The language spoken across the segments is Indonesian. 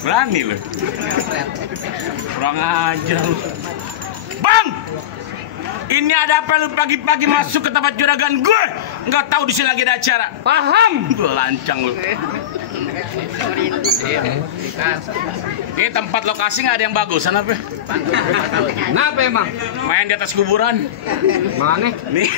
Berani loh. Kurang ajar lu. Bang! Ini ada apa lu pagi-pagi masuk ke tempat juragan gue? Nggak tahu di sini lagi ada acara. Paham? Lancang lu. Ini tempat lokasi nggak ada yang bagus, apa? Kenapa emang? Main di atas kuburan. Mana? Nih.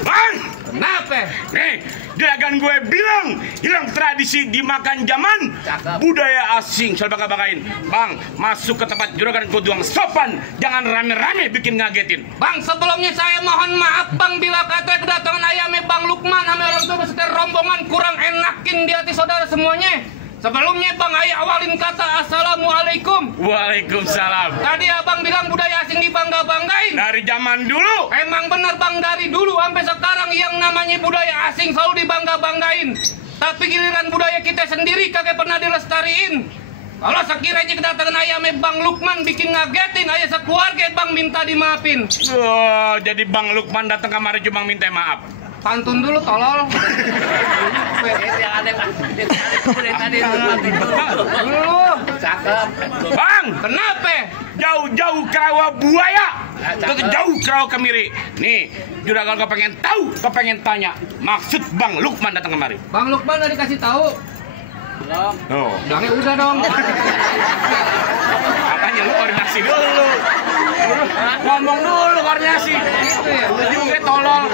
Bang! Kenapa? Nih, juragan gue bilang hilang tradisi dimakan zaman, budaya asing. Soal bangga-banggain. Bang, masuk ke tempat juragan kuduang sopan, jangan rame-rame bikin ngagetin. Bang, sebelumnya saya mohon maaf bang bila kata kedatangan ayamnya Bang Lukman sama orang tua beserta rombongan kurang enakin di hati saudara semuanya. Sebelumnya bang, ayah awalin kata assalamualaikum. Waalaikumsalam. Tadi abang bilang budaya asing dibangga-banggain. Dari zaman dulu. Emang bener bang, dari dulu sampai sekarang yang namanya budaya asing selalu dibangga-banggain. Tapi giliran budaya kita sendiri kagak pernah dilestariin. Kalau sekiranya kedatangan ayamnya Bang Lukman bikin ngagetin, ayah sekeluarga bang minta dimaafin. Oh, jadi Bang Lukman datang kemari cuma minta maaf. Pantun dulu tolol. Bang, Kenapa? jauh-jauh ke rawa buaya, jauh ke rawa kemiri. Nih, juragan kau pengen tahu, kau pengen tanya, maksud Bang Lukman datang kemari. Bang Lukman udah dikasih tahu. Oh, Bilangnya udah dong. makanya lu koordinasi dulu. Ngomong dulu koordinasi. Lu juga tolol.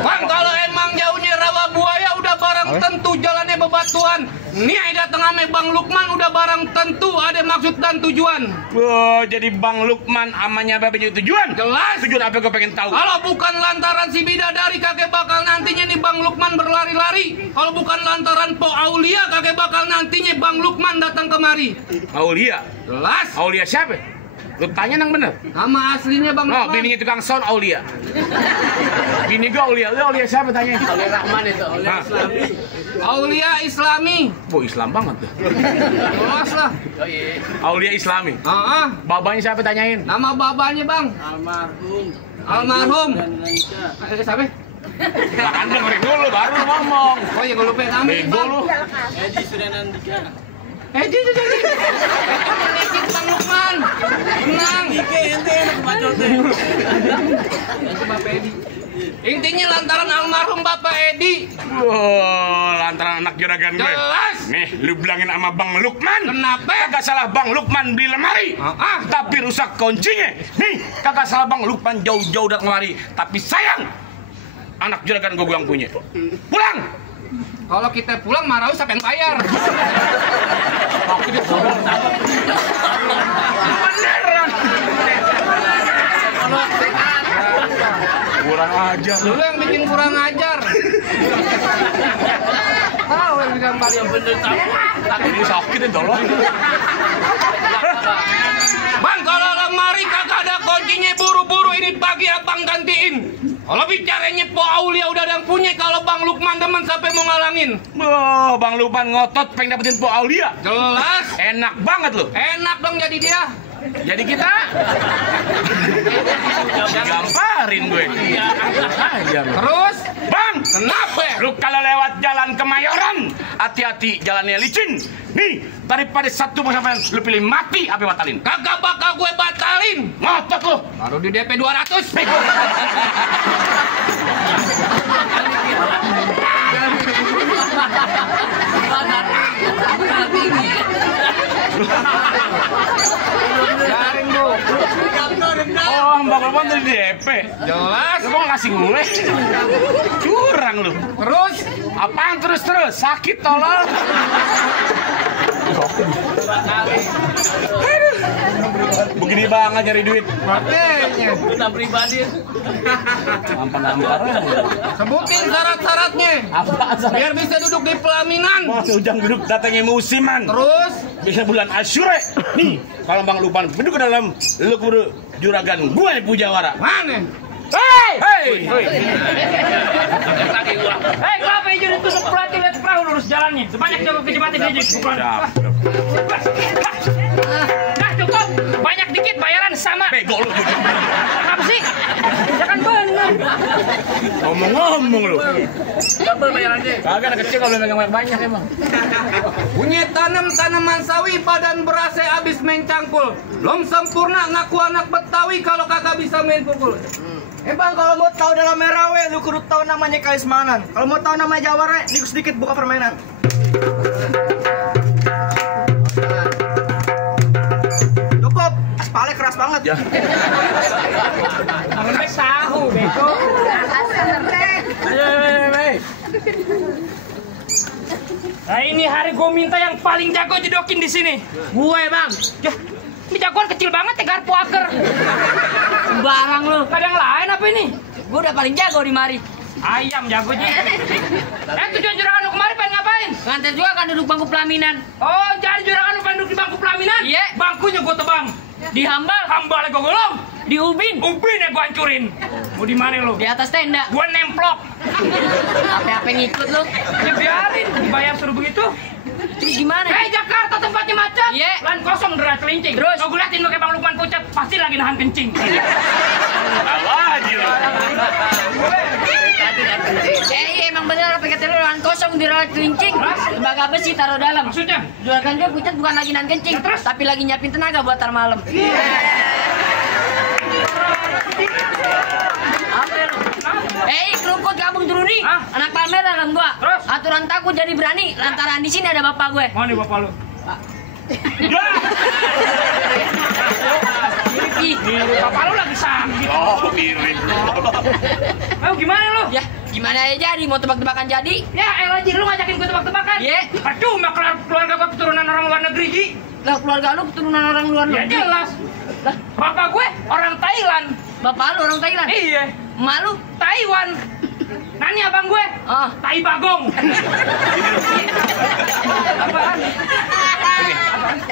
Bang, kalau emang jauhnya rawa buaya udah barang tentu jalannya bebatuan. Nih datang sama Bang Lukman udah barang tentu ada maksud dan tujuan. Oh, jadi Bang Lukman amanya apa tujuan? Jelas. Tujuan apa kau pengen tahu? Kalau bukan lantaran si bidadari kakek bakal nantinya nih Bang Lukman berlari-lari. Kalau bukan lantaran Po Aulia kakek bakal nantinya Bang Lukman datang kemari. Aulia. Jelas. Aulia siapa? Lu tanya nang bener. Nama aslinya Bang No, Lukman. bininya tukang sound Aulia. Bini gue Aulia. Lu Aulia siapa tanya? Aulia Rahman itu. Nah. Aulia Islami. Oh, Islam banget tuh. Jelas lah. Aulia Islami. Babanya siapa tanyain? Nama babanya Bang. Almarhum. Siapa? Makan dengerin dulu baru lu ngomong. Oh ya gue lupa namanya Bego Bang. lu. Edi Sudanandika. Edi menikit Bang Lukman. Tenang. Intinya lantaran almarhum Bapak Edi. Oh, lantaran anak juragan gue. Jelas. Nih, lu bilangin sama Bang Lukman. Kenapa? Kagak salah Bang Lukman beli lemari. Tapi rusak kuncinya. Nih, kagak salah Bang Lukman jauh-jauh datang kemari. Tapi sayang, anak juragan gue yang punya. Pulang. Kalau kita pulang marah siapa yang bayar? Beneran. Kurang ajar. Lu yang bikin kurang ajar. Tahu yang bilang balik yang bener Tapi ini sakit ya tolong. Bang, kalau lemari kagak ada kuncinya buru-buru ini pagi abang gantiin. Kalau bicaranya Po Aulia udah ada yang punya, kalau Bang Lukman demen sampai mau ngalangin. Oh, Bang Lukman ngotot pengen dapetin Po Aulia. Jelas. Enak banget loh. Enak dong jadi dia. Jadi kita gamparin gue. Aja lu. Terus, Bang, kenapa? lu kalau lewat jalan Kemayoran, hati-hati jalannya licin. Nih, daripada satu sampai lu pilih mati apa batalin? Kagak bakal gue batalin. Ngotot lu. Baru di DP 200. Garing bu. Oh, Mbak Lukman dari DP. Jelas. Lu mau ngasih gue? Curang lu. Terus, Apaan terus-terus? Sakit tolol. Begini banget nyari duit. makanya Kita pribadi. Nampar-nampar. sebutin syarat-syaratnya. Apa Biar bisa duduk di pelaminan. Mas ujang duduk datangnya musiman. Terus, Bisa bulan Asyure. Nih, kalau Bang Lukman duduk ke dalam, lu kudu juragan gue nih Pujawara. mana? Hei! Hei, kenapa hijau ditutup pelatih lihat perahu lurus jalannya? Sebanyak jago kecepatan dia jadi pukulan. Nah, cukup. Banyak dikit bayaran sama. Bego lu. Apa sih? Jangan benar. Ngomong-ngomong lu. Double bayarannya. Kagak anak kecil kalau megang banyak emang. Bunyi tanam tanaman sawi badan berase abis main cangkul. Belum sempurna ngaku anak Betawi kalau kagak bisa main pukul. Bang, kalau mau tahu dalam Merawe, lu kudu tahu namanya Kaismanan. Kalau mau tahu namanya Jawara, ikut sedikit buka permainan. Cukup, aspalnya keras banget. Ya. Lembek tahu, bego. Nah, ini hari gue minta yang paling jago jedokin di sini. Gue bang, Ini jagoan kecil banget ya, garpu aker. sembarang lu. Ada yang lain apa ini? Gue udah paling jago di mari. Ayam jago Ji. Tujuan juragan lu kemari pengen ngapain? Nganter juga kan duduk bangku pelaminan. Oh, jadi juragan lu pengen duduk di bangku pelaminan? Iya. Bangkunya gue tebang. Di hambal, Hambalnya gue gulung. di ubin, Ubinnya gue hancurin. Mau di mana lu? di atas tenda. Gue nemplok. Apa-apa ngikut lu. Ya biarin, dibayar suruh begitu. Terus gimana? Jakarta tempatnya macet. Iya. Lan kosong deras kelincing. Terus? Kalau gue liatin lu kayak Bang Lukman pucat, pasti lagi nahan kencing. Allah aja lu. Iya emang bener apa kata lu, lahan kosong dirawat kelincing. Lembaga besi taruh dalam. Maksudnya? Juragan dia pucat bukan lagi nahan kencing, Terus? tapi lagi nyiapin tenaga buat tar malam. Apa lu? Kerukut gabung turuni. Hah? Anak pamer dalam gua. Terus? Aturan takut jadi berani. Lantaran di sini ada bapak gue. Mana nih bapak lu? Ih, Bapak lu lagi sakit. Oh, mirip. Oh, gimana lu? ya gimana ya jadi mau tebak-tebakan jadi? Ya elah Ji, lu ngajakin gue tebak-tebakan. Iya. Aduh, mak keluarga gue keturunan orang luar negeri Ji. Lah keluarga lu keturunan orang luar Ya negeri. jelas. Lah Bapak gue orang Thailand. bapak lu orang Thailand. Iya. Emak lu? Taiwan. Nani abang gue? Ah. Tai Bagong. Apaan? Ini.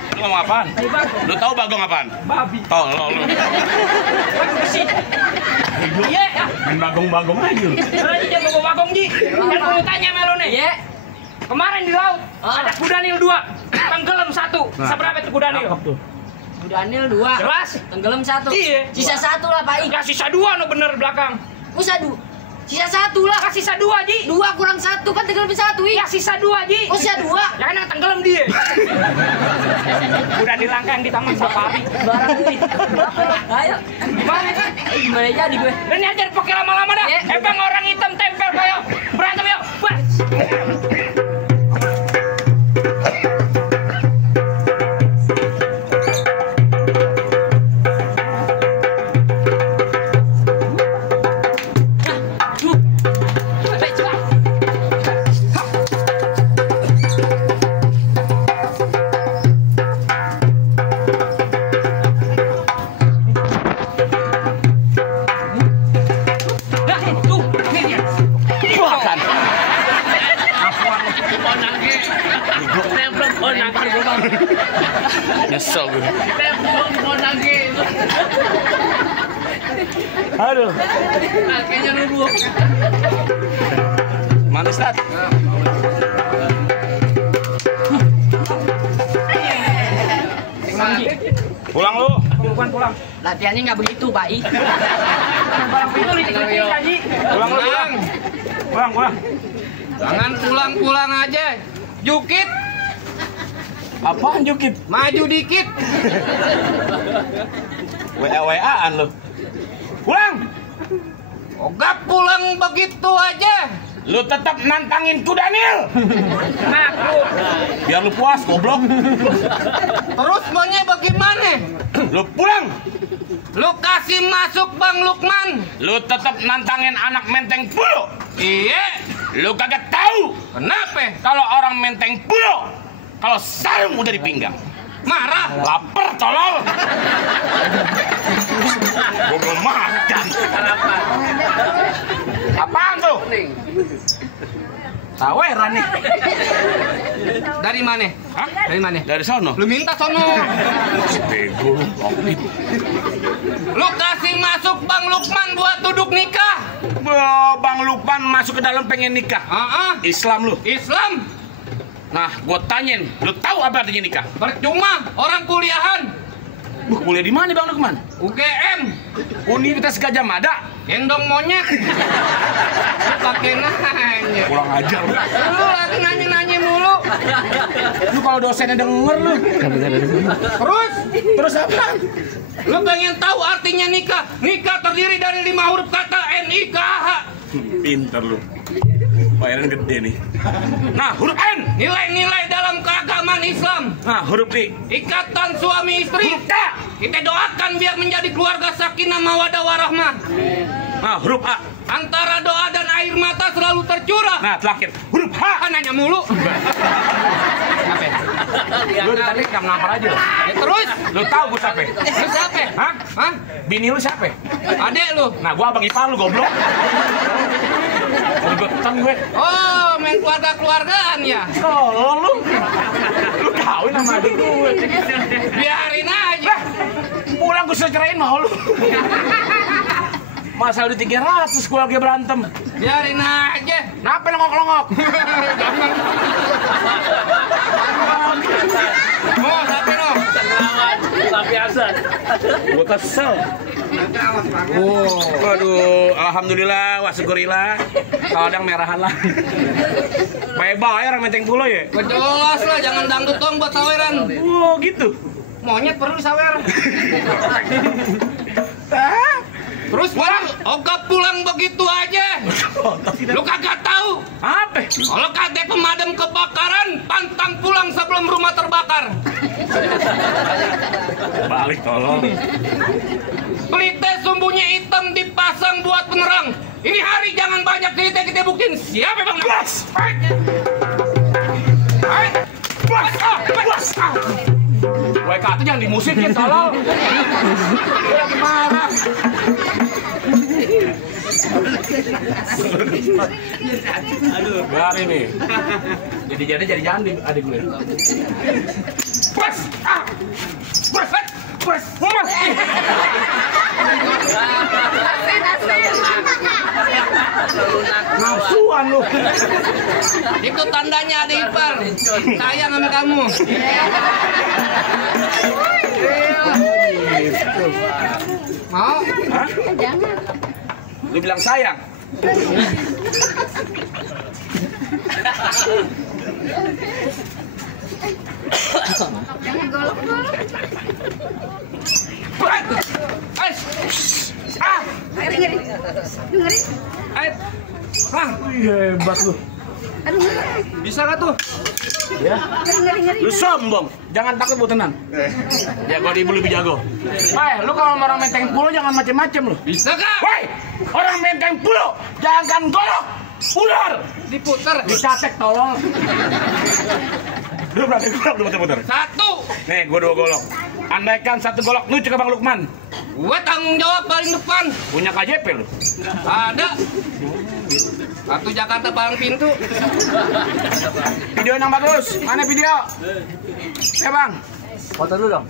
Lu ngomong apaan? Tai Bagong. Lu tahu Bagong apaan? Babi. Tolol lu. Bagus besi. Iya, ya. Main bagong-bagong aja lu. Udah Ji, jangan bawa Bagong Ji. Dan mau tanya sama lu nih. Iya. Kemarin di laut Ah. ada Kudanil 2, tenggelam 1. Seberapa itu Kudanil? Daniel 2. Jelas. Tenggelam 1. Iya. Sisa 1 lah Pak I. Ya sisa 2 no bener belakang. Sisa 2. Sisa 1 lah. Ah, sisa 2 Ji. 2 kurang 1 kan tenggelam 1 I. Ya sisa 2 Ji. Oh sisa 2. Ya kan yang tenggelam dia. Udah di langkah yang di taman safari. Barang ini. Ayo. Gimana? Gimana jadi gue? Ini aja pakai lama-lama dah. Iya. Bang orang hitam tempel kayak berantem yuk. Bas. Makan. Nyesel gue. Aduh. Mana Stat? Pulang lu. Bukan pulang. Latihannya nggak begitu Pak I. Barang itu litik-litik Ji. Pulang lu. Pulang. Jangan pulang-pulang aja. Jukit, Apaan Jukit? maju dikit. WA-WA-an lu. Pulang. Ogah pulang begitu aja. Lu tetap nantangin Kudanil. Ngaku. Biar lu puas, goblok. Terus maunya bagaimana? Lu pulang. Lu kasih masuk Bang Lukman. Lu tetap nantangin anak Menteng Pulo. Iya. Lu kagak tahu Kenapa? kalau orang Menteng Pulo kalau sarung udah di pinggang. Marah. Lapar tolol. Gua belum makan. Apaan tuh? Saweran nih. Dari mana? Hah? Dari mana? Dari sono. Lu minta sono. Bego lu. Lu kasih masuk Bang Lukman buat duduk nikah. Bang Lukman masuk ke dalam pengen nikah. Islam lu. Islam. Nah, gua tanyain, lu tahu apa artinya nikah? Percuma, orang kuliahan. Kuliah di mana Bang Lukman? UGM. Universitas Gajah Mada. Gendong monyet. Lu pakai nanya. Kurang ajar lu. Lu lagi nanya-nanya mulu. Lu kalau dosennya denger lu. Terus apa? Lu pengen tahu artinya nikah? Nikah terdiri dari 5 huruf kata NIKH. Pinter lu. Bayaran gede nih. Nah, huruf N. Nilai-nilai dalam keagamaan Islam. Nah, huruf I. Ikatan suami istri. Huruf K. Kita doakan biar menjadi keluarga sakinah mawadah warahmah. Nah, huruf A. Antara doa dan air mata selalu tercurah. Nah, terakhir huruf H. Nanya mulu. Apa? Lu tadi nggak ngapar aja lu. Ya, terus? Lu tahu gua siapa? Lu siapa? Hah? Hah? Bini lu siapa? Adek lu. Nah, gua abang ipar lu goblok. Ribetan gue. Oh, main keluarga-keluargaan ya? Oh, lu kawin sama adik gue. Biarin aja. Pulang gue cerain mau lu. Masa udah 300 gue lagi berantem. Biarin aja. Kenapa longok-longok? Oh, sampai dong. biasa. Gue kesel. Oh, waduh, alhamdulillah, wa syukurillah. Kadang merahan lah. Baik-baik orang Menteng Pulo ya. Jelas lah, jangan dangdut dong buat saweran. Oh, gitu. Monyet perlu sawer. Terus Oga pulang begitu aja. Lu kagak tahu? Apa? Kalau kade pemadam kebakaran, pantang pulang sebelum rumah terbakar. Balik tolong. Pelite sumbunya hitam dipasang buat penerang. Ini hari jangan banyak cerita, kita buktiin siapa bang. Bos! Bos! WK itu jangan dimusikin, tolong. Lagi marah. Biar ini. Jadi adik gue. Bos! Bos! Bos! Bos! Nafsuan lu. Itu tandanya adik ipar sayang sama kamu. Mau? Hah? Lu bilang sayang? Jangan golok-golok. Dengerin. Hebat lu. Aduh, Bisa gak tuh? Ya. ngeri. Lu sombong, jangan takut bu, tenang. Jago di ibu lebih jago. Lu kalau sama orang Menteng Pulo jangan macem-macem lu. Bisa gak? Woi, orang Menteng Pulo jangan golok ular. Diputer. Dicatek tolong. Lu berapa golok lu muter-muter? 1. Nih, gua 2 golok. Andaikan 1 golok nuju ke Bang Lukman. Gua tanggung jawab paling depan. Punya KJP lu. Ada. Kartu Jakarta paling pintu. Video yang bagus. Mana video? Bang. Foto dulu dong.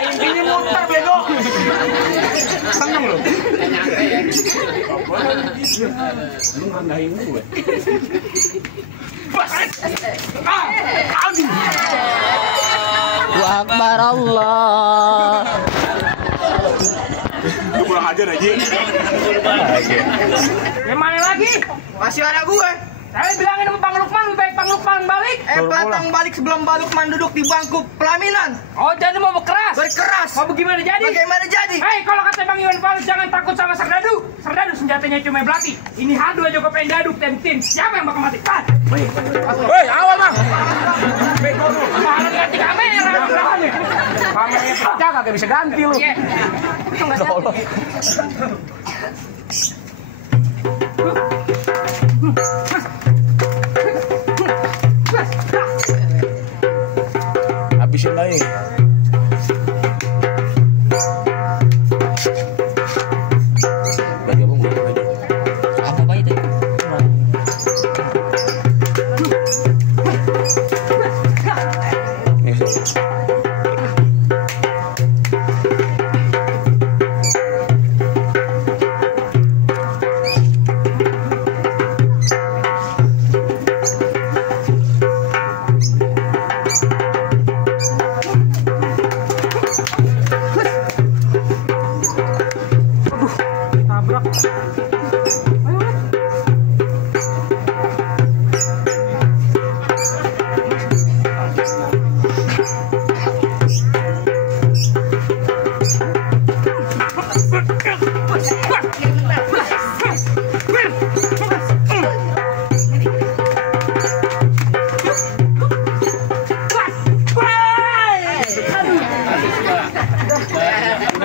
Intinya muter bego. Seneng lu. Lu ngandahin gue. Allahu Akbar Allah. Pulang aja Raji. Gimana lagi? Masih ada gue. Saya bilangin sama Bang Lukman, lebih baik Bang Lukman balik. Platang balik sebelum Bang Lukman duduk di bangku pelaminan. Oh, jadi mau berkeras? Berkeras. Mau bagaimana jadi? Bagaimana jadi? Hei, kalau kata Bang Iwan Fals jangan takut sama Serdadu. Serdadu senjatanya cuma belati. Ini hadu aja kau pengen daduk tentin. Siapa yang bakal mati? Woi, awal Bang. Bego lu. Malah ganti kamera. Kameranya pecah kagak bisa ganti lu. Iya. Tolong. Habisin baik.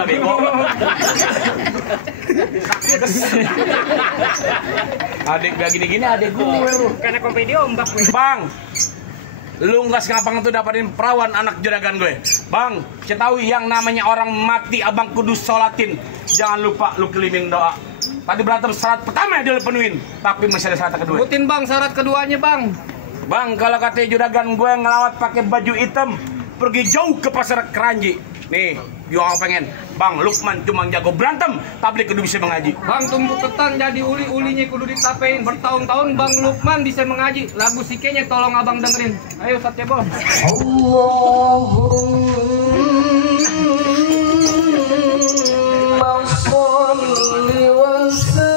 bego. Adik gak gini-gini adek gue. Karena komedi ombak gue. Bang, lu nggak segampang itu dapatin perawan anak juragan gue. Bang, saya tahu yang namanya orang mati abang kudus sholatin. Jangan lupa lu keliling doa. Tadi berantem syarat pertama dia penuhin, tapi masih ada syarat kedua. Sebutin bang syarat keduanya bang. Bang, kalau katanya juragan gue ngelawat pakai baju hitam, pergi jauh ke pasar Keranji. Nih, gua pengen Bang Lukman cuma jago berantem, tapi kudu bisa mengaji. Bang tumbuh ketan jadi uli-ulinya kudu ditapein. Bertahun-tahun Bang Lukman bisa mengaji. Lagu sikenya tolong abang dengerin. Ayo Satya Bol. Allahumma sholli wa sallim.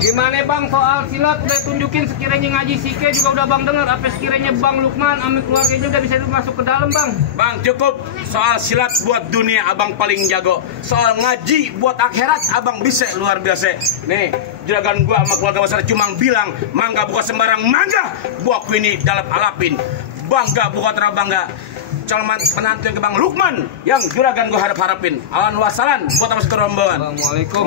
Gimana Bang soal silat udah tunjukin, sekiranya ngaji sike juga udah Bang dengar, apa sekiranya Bang Lukman amit keluarganya udah bisa masuk ke dalam Bang? Bang cukup, soal silat buat dunia abang paling jago, soal ngaji buat akhirat abang bisa luar biasa. Nih juragan gua sama keluarga besar cuma bilang mangga bukan sembarang mangga, buahku ini dalam alapin, bangga bukan terabangga. Calon penantu ke Bang Lukman yang juragan gua harapin. Alan wasalan buat masuk ke rombongan. Assalamualaikum.